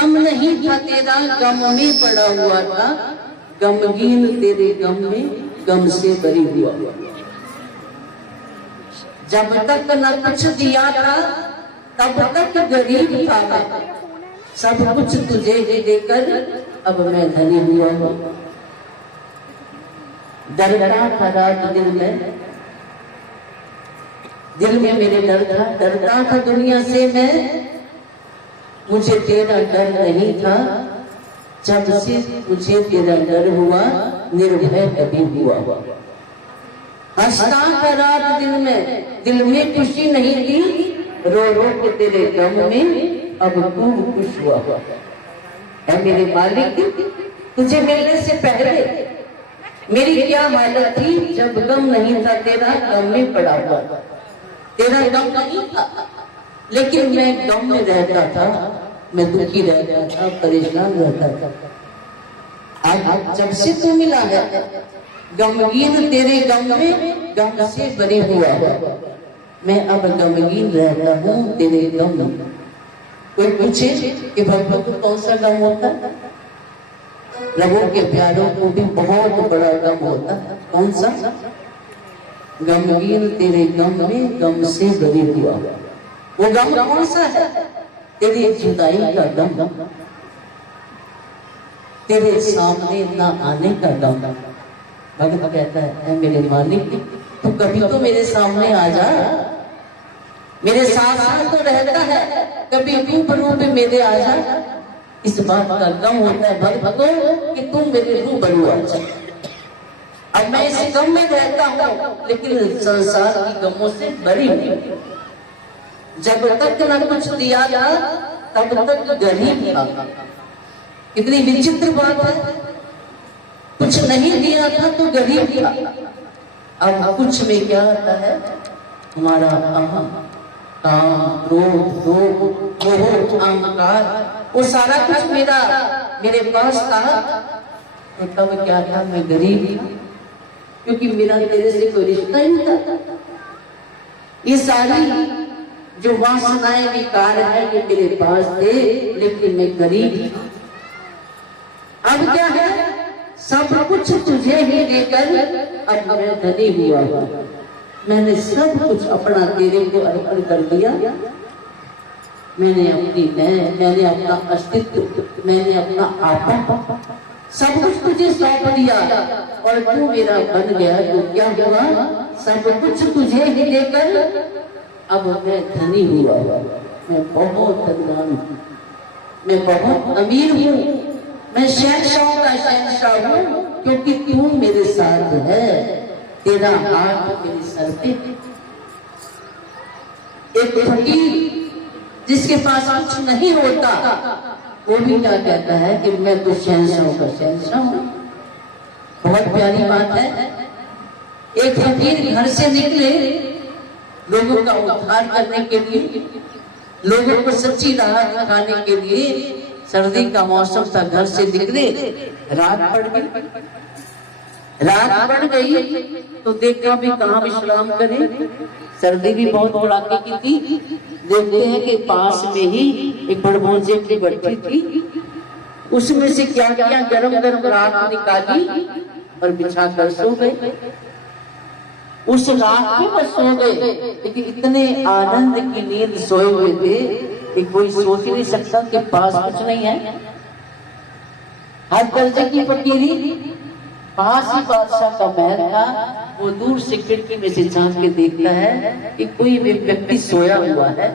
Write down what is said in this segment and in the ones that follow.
गम नहीं था तेरा, गम में पड़ा हुआ था, गमगीन तेरे गम में गम से भरी हुआ। जब तक न कुछ दिया था तब तक गरीब था मैं, सब कुछ तुझे ही देकर अब मैं धनी हुआ हूं। डरता था रात दिन में, दिल में मेरे डरता था दुनिया से मैं, मुझे तेरा डर नहीं था, जब से मुझे तेरा डर हुआ निर्भय कभी हुआ। हंसता था रात दिन में, दिल में खुशी नहीं थी, रो रो के तेरे गम में अब खूब खुश हुआ। है मेरे मालिक, तुझे मिलने से पहले मेरी क्या हालत थी, जब गम नहीं था तेरा, गम में पड़ा हुआ। तेरा गम नहीं था लेकिन मैं गम में रहता था, मैं दुखी रहता था, परेशान रहता था। आज जब से तू मिला है, गमगीन तेरे गम में गम से भरे हुआ, मैं अब गमगीन रहता हूँ तेरे गम में। कोई पूछे कि भक्तों को कौन सा गम होता है? प्रभु के प्यारों को भी बहुत बड़ा गम होता है। कौन सा? गमगीन तेरे गम में गम से भरे हुआ। वो गम कौन सा है? तेरी जुदाई का गम, तेरे सामने ना आने का गम। भगत कहता है मेरे मालिक, तू कभी तो मेरे सामने आ जा, मेरे साथ साथ तो रहता है, कभी रूप रूप मेरे आ जा। इस बात का गम होता है भक्त को कि तुम मेरे रूबरू आ जा। अब मैं इस गम में रहता हूँ, लेकिन संसार की गमों से बड़ी हूँ। जब तक न कुछ दिया था तब तक गरीब था। कितनी विचित्र बात है, कुछ नहीं दिया था तो गरीब था। अब कुछ में क्या आता है? हमारा अहम, काम, क्रोध, लोभ, मोह, अहंकार, वो सारा कुछ मेरे पास था। तो तब क्या था? मैं गरीब था, क्योंकि मेरा तेरे से कोई रिश्ता ही नहीं था। ये सारी जो वासनाएं विकार है ये मेरे पास थे, लेकिन मैं गरीब था। अब क्या है? सब कुछ तुझे ही देकर अब मैं धनी हुआ। मैंने सब कुछ अपना तेरे को अर्पण कर दिया। मैंने अपना अस्तित्व, मैंने अपना आपा सब कुछ तुझे सौंप दिया और तू मेरा बन गया। तो क्या हुआ? सब कुछ तुझे ही देकर अब मैं धनी हुआ। मैं बहुत धनवान हूँ, मैं बहुत अमीर हूँ, मैं शहंशाह का शहंशाह हूँ, क्योंकि तू मेरे साथ है, तेरा हाथ मेरे सर पे। एक फकीर जिसके पास कुछ नहीं होता, वो भी क्या कहता है कि मैं तो शहंशाह का शहंशाह हूँ। बहुत प्यारी बात है। एक फकीर घर से निकले लोगों का उद्धार करने के लिए, लोगों को सच्ची राह दिखाने के लिए। सर्दी का मौसम था, घर से निकले, रात पड़ गई तो देखा भी कहाँ विश्राम करें, सर्दी भी बहुत कड़ाके की थी। देखते हैं कि पास में ही एक बड़मोजे की भट्टी थी, उसमें से क्या क्या गरम गरम राख निकाली और बिछा कर सो गए। उस रात में बस सो गए, लेकिन इतने आनंद की नींद सोए हुए थे कि कोई सोच नहीं सकता कि पास कुछ नहीं है। हर दर्जे की फकीरी, पास ही बादशाह का महल था। वो दूर से खिड़की में से झांक के देखता है कि कोई व्यक्ति सोया हुआ है,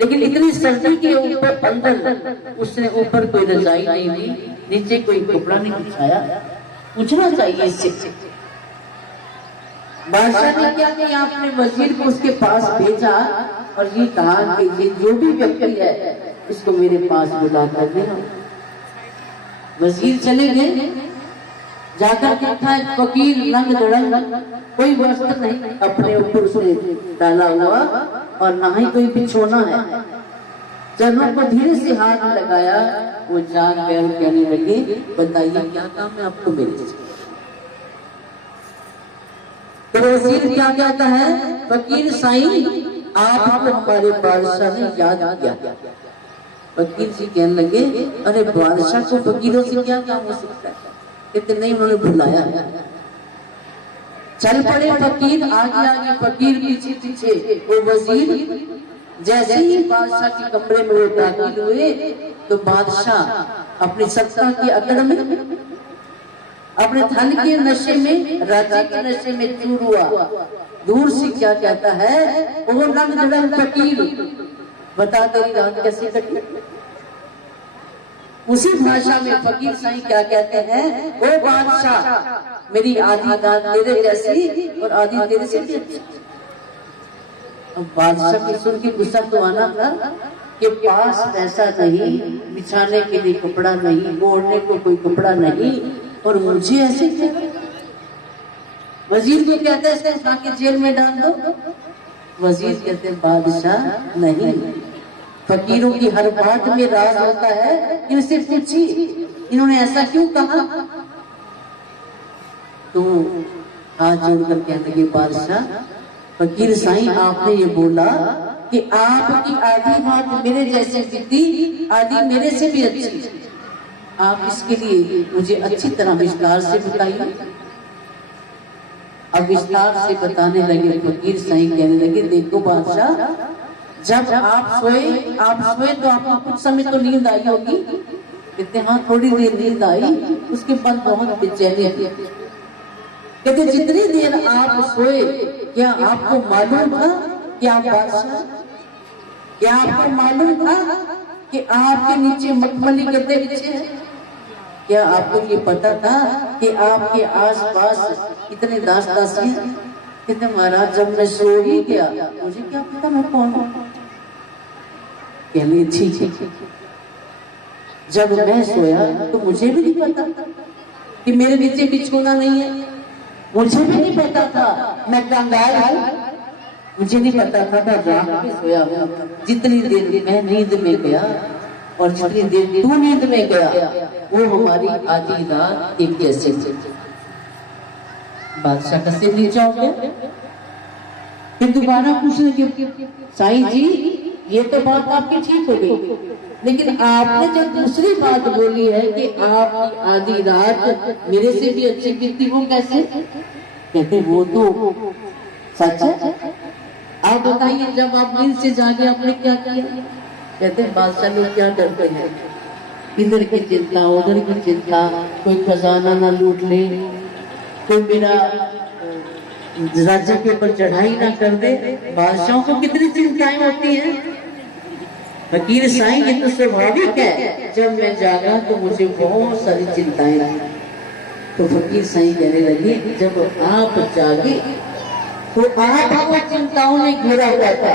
लेकिन इतनी सर्दी के ऊपर अंदर उसने ऊपर कोई रजाई नहीं दी, नीचे कोई कपड़ा नहीं बिछाया। पूछना चाहिए इससे। बादशाह ने क्या किया? अपने वजीर को उसके पास भेजा और ये कहा कि ये जो भी व्यक्ति है इसको मेरे पास बुला कर देना। वजीर चले गए, जाकर देखा एक फकीर नंग धड़ंग, कोई वस्त्र नहीं अपने ऊपर उसने डाला हुआ और ना ही कोई बिछोना है। चरणों को धीरे से हाथ लगाया, वो जाग गए, कहने लगे बताइए क्या काम है आपको मेरे से? तो वजीर क्या कहता है? फकीर साईं, आपको हमारे बादशाह ने याद किया, फकीर जी कहने लगे, अरे बादशाह को फकीरों से क्या काम हो सकता है? कहते नहीं, उन्होंने बुलाया। चल पड़े फकीर, आगे आगे फकीर, पीछे पीछे वो वजीर। जैसे ही बादशाह के कमरे में वो दाखिल हुए तो बादशाह अपनी सत्ता की अकड़ में, अपने धन के नशे में, राज्य के नशे में चूर हुआ। दूर से क्या कहता है, वो नंग धड़ंग फकीर, बता तेरी रात कैसे कटी। उसी भाषा में फकीर साईं क्या कहते हैं, ओ बादशाह, मेरी आधी दाद तेरे जैसी और आधी तेरे से भी अच्छी। अब बादशाह की सुन के गुस्सा तो आना था कि पास पैसा नहीं, बिछाने के लिए कपड़ा नहीं, ओढ़ने को कोई कपड़ा नहीं, और मुझे ऐसे क्या। वजीर को कहते हैं इसको उठा के जेल में डाल दो। वजीर कहते हैं बादशाह नहीं, फकीरों की हर बात में राज होता है, इनसे पूछी इन्होंने ऐसा क्यों कहा। तो हाथ जोड़कर कहने लगे, बादशाह फकीर साईं, आपने ये बोला कि आपकी आधी बात मेरे जैसे बीती, आधी मेरे से भी अच्छी। आप इसके लिए मुझे अच्छी तरह विस्तार से बताइए। अब विस्तार से बताने लगे फकीर साईं, कहने लगे, देखो बादशाह, जब आप सोए तो आपको कुछ समय तो नींद आई होगी। कहते हाँ, थोड़ी देर नींद आई, उसके बाद बहुत बेचैनी थी। कहते जितनी देर आप सोए, क्या आपको मालूम था कि आप बादशाह? क्या आपको मालूम था कि आपके नीचे मखमली गद्दे बिछे हैं? क्या आपको ये पता था कि आपके आसपास इतने दास दासी हैं? कहते महाराज, जब मैं सो ही गया, मुझे क्या पता मैं कौन हूं। कहने ठीक है, जब मैं सोया तो मुझे भी नहीं पता कि मेरे नीचे बिछोना नहीं है। मुझे भी नहीं पता था मैं कंगाल हूं। मुझे नहीं पता था मैं रात में सोया हूं। जितनी देर मैं नींद में गया और जितनी देर तू नींद में गया, वो हमारी आधी रात एक कैसे। बादशाह का सिर नीचा हो गया। फिर दोबारा पूछने लगे, साईं जी, ये तो बात आपकी ठीक हो गई, लेकिन आपने जो दूसरी बात बोली है कि आपकी आधी रात मेरे से भी अच्छी बीती, वो कैसे? कहते वो तो सच है। आप बताइए, जब आप नींद से जागे आपने क्या किया? कहते बादशाह लोग क्या डरते हैं, इधर की चिंता उधर की चिंता, कोई खजाना ना लूट ले, कोई मेरा राज्य के ऊपर चढ़ाई ना कर दे। बादशाहों को कितनी चिंताएं होती हैं। फकीर साईं, ये तो स्वाभाविक है, जब मैं जागा तो मुझे बहुत सारी चिंताएं आई। तो फकीर साईं कहने लगे, जब आप जागे तो आपको चिंताओं ने घेरा हुआ था,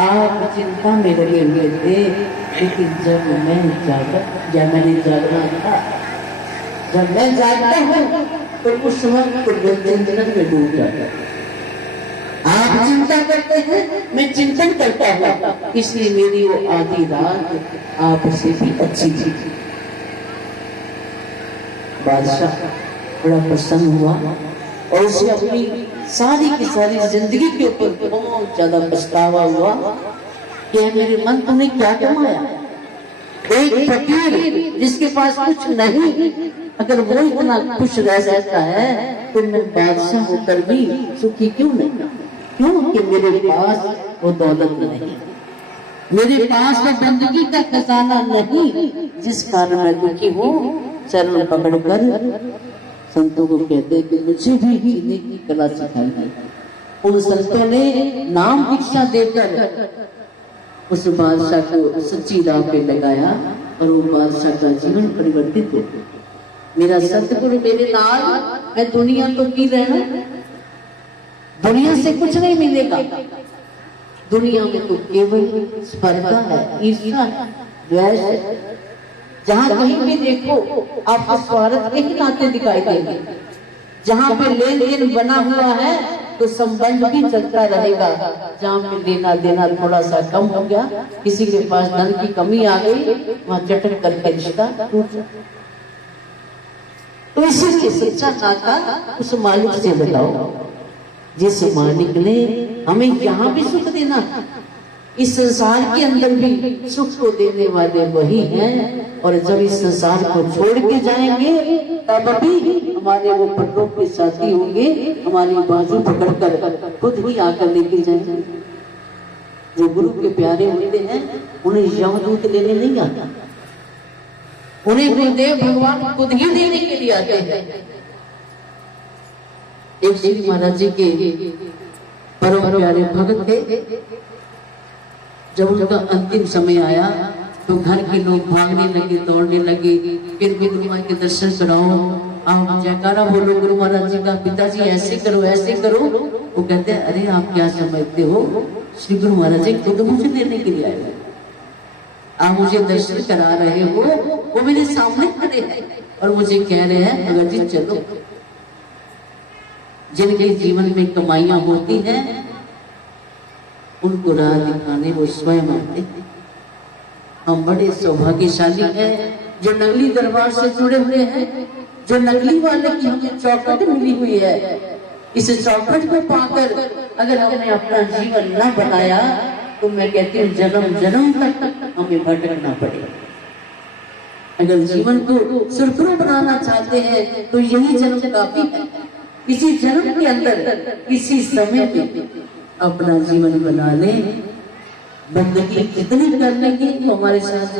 आप चिंता में लगे हुए थे। लेकिन जब मैं जागा, या मैंने जागना था, जब मैं जागता हूँ तो उस वक्त चिंतन में डूब जाता है। आप चिंता करते हैं, मैं चिंतन करता हूँ, इसलिए मेरी वो आधी रात आपसे भी अच्छी थी। बादशाह बड़ा प्रसन्न हुआ और उसे अपनी सारी की सारी जिंदगी के ऊपर बहुत ज्यादा पछतावा हुआ कि मेरे मन तुमने क्या कमाया। एक फकीर जिसके पास कुछ नहीं, अगर वो इतना खुश रह सकता है तो मैं बादशाह होकर भी सुखी क्यों नहीं? क्योंकि मेरे पास वो दौलत नहीं, मेरे पास वो बंदगी का खजाना नहीं, जिस कारण मैं दुखी हूँ। चरण पकड़कर संतों को कहते कि मुझे भी जीने की कला सिखाई है। उन संतों ने नाम दीक्षा देकर उस बादशाह को सच्ची राह पे लगाया और वो बादशाह का जीवन परिवर्तित हो। मेरा सतगुरु मेरे नाल, मैं दुनिया तो की रहना, दुनिया से कुछ नहीं मिलेगा। दुनिया में तो केवल स्पर्धा है, ईर्ष्या है, द्वेष है। जहाँ कहीं भी देखो आपको स्वार्थ के ही नाते दिखाई देंगे। जहाँ पे लेन देन बना हुआ है तो संबंध भी चलता रहेगा। जहाँ पे लेना देना थोड़ा सा कम हो गया, किसी के पास धन की कमी आ गई, वहाँ चटक करके रिश्ता टूट जाता। तो इसीलिए सच्चा नाता उस मालिक से बताओ जिस मालिक ने हमें यहाँ भी सुख देना इस संसार के अंदर भी सुख को देने वाले वही हैं, और जब इस संसार को छोड़ के जाएंगे तब भी हमारे वो परलोक के साथी होंगे, हमारी बाजू पकड़कर खुद ही आकर लेके जाएंगे। जो गुरु के प्यारे होते हैं उन्हें यमदूत लेने नहीं आता, उन्हें गुरुदेव भगवान खुद ही देने के लिए आते हैं। एक श्री महाराज जी के परम प्यारे भगत थे। जब उनका अंतिम समय आया तो घर के लोग भागने लगे, दौड़ने लगे, फिर भी गुरु के दर्शन कराओ, आप जयकारा बोलो गुरु महाराज जी का, पिताजी ऐसे करो ऐसे करो। वो कहते हैं अरे आप क्या समझते हो, श्री गुरु महाराज जी खुद मुझे लेने के लिए आए, आप मुझे दर्शन करा रहे हो, वो मेरे सामने खड़े हैं और मुझे कह रहे हैं अगर जी चलो। जिनके जीवन में कमाइयां होती हैं उनको राह दिखाने वो स्वयं आते हैं। हम बड़े सौभाग्यशाली हैं जो नकली दरबार से जुड़े हुए हैं, जो नकली वाले की हमें चौखट मिली हुई है। इस चौखट को पाकर अगर हमने अपना जीवन न बनाया तो मैं कहती हूँ जन्म जन्म तक हमें भटकना पड़ेगा। अगर जीवन को सुरखुरू बनाना चाहते हैं तो यही जन्म काफी है। इसी जन्म के अंदर इसी समय में अपना जीवन बना ले, बंदगी कितनी कर लेंगे तो हमारे साथ